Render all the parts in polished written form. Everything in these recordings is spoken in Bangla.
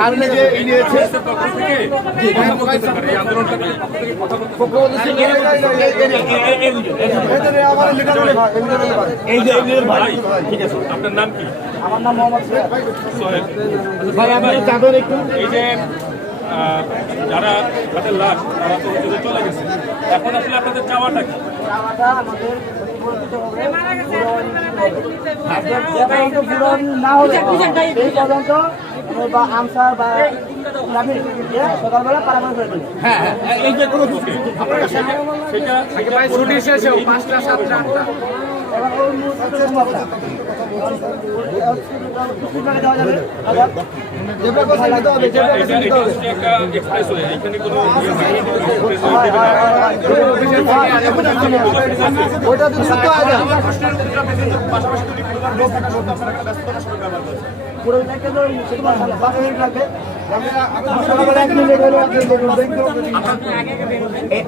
সামনে যে নিয়েছে আপনার নাম কি? আমার নাম মোহাম্মদ সোহেল। ভাই আপনি চাঁদের একটু এই যে যারা তাদের লাশ তারা তো চলে গেছে, এখন আসলে আপনাদের চাওয়াটা কি? আমাদের না হলে এই পর্যন্ত বা আমসার বা সকালবেলা পারাপার করে দিন। হ্যাঁ, এই যে কোনো সেটা ছুটি শেষ 5টা 7টা 8টা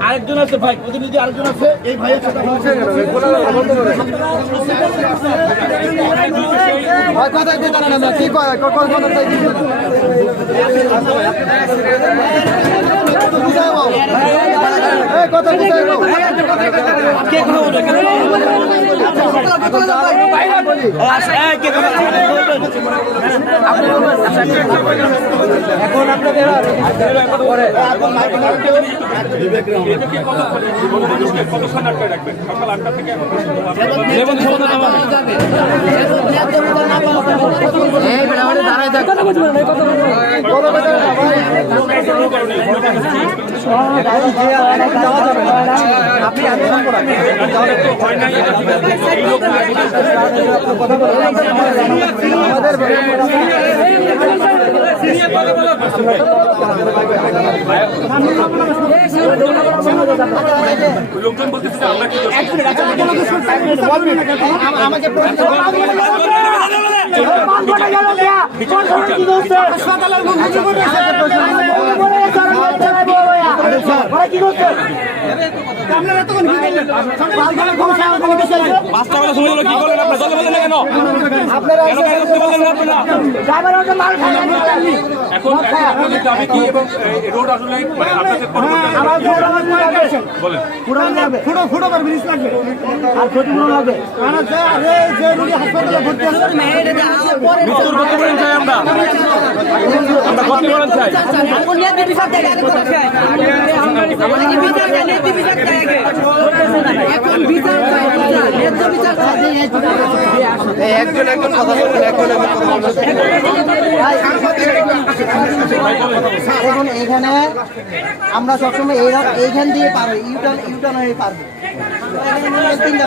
আরেকজন আছে ভাই, প্রতিনিধি আরেকজন আছে, এই ভাইয়ের সাথে এখন আপনাদের কতক্ষণ আটকে রাখবেন? সকাল 8টা থেকে লোকজন বলতেছে আমরা কি আমাকে এখন আপনাদের দাবি কি এবং রোড আসলে একজন কথা বলবেন, এখন এখানে আমরা সবসময় এইখান দিয়ে পারবো, ইউটার্ন হয়ে পারবো। তিনটা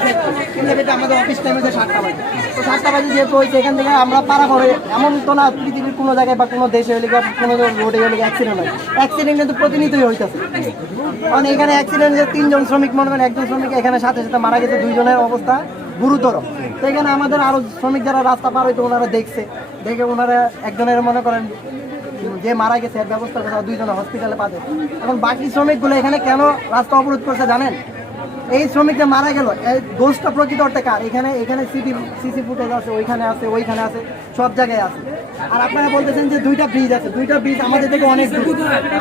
ফেটে আমাদের অফিস টাইম হচ্ছে 7টা বাজে, তো 7টা বাজে যেহেতু হয়েছে এখান থেকে আমরা পারা করে এমন তো না পৃথিবীর কোনো জায়গায় বা কোনো দেশে হলে কোনো রোডে হলে অ্যাক্সিডেন্ট হয়, অ্যাক্সিডেন্ট কিন্তু প্রতিনিয়তই হইতেছে। কারণ এখানে অ্যাক্সিডেন্টে 3 জন শ্রমিক মনে করেন, একজন শ্রমিক এখানে সাথে সাথে মারা গেছে, 2 জনের অবস্থা গুরুতর। তো এখানে আমাদের আরও শ্রমিক যারা রাস্তা পার হইতো ওনারা দেখে ওনারা একজনের মনে করেন যে মারা গেছে এর ব্যবস্থা করে 2 জনের হসপিটালে পাবে। এখন বাকি শ্রমিকগুলো এখানে কেন রাস্তা অবরোধ করছে জানেন? এই শ্রমিকটা মারা গেল, এই দোষটা প্রকৃত অর্থে কার? এখানে সিসি ফুটেজ আছে, ওইখানে আছে, সব জায়গায় আছে। আর আপনারা বলতেছেন যে 2টা ব্রিজ আছে, 2টা ব্রিজ আমাদের থেকে অনেক দূর।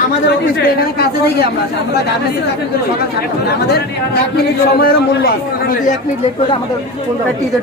আমাদের অফিস এখানে কাছে থেকে আমরা গার্মেন্টসে চাকরি করি সকাল 7টা, আমাদের 1 মিনিট সময়েরও মূল্য আছে। আমরা যদি 1 মিনিট লেট করে আমাদের টিতে ঢুকতে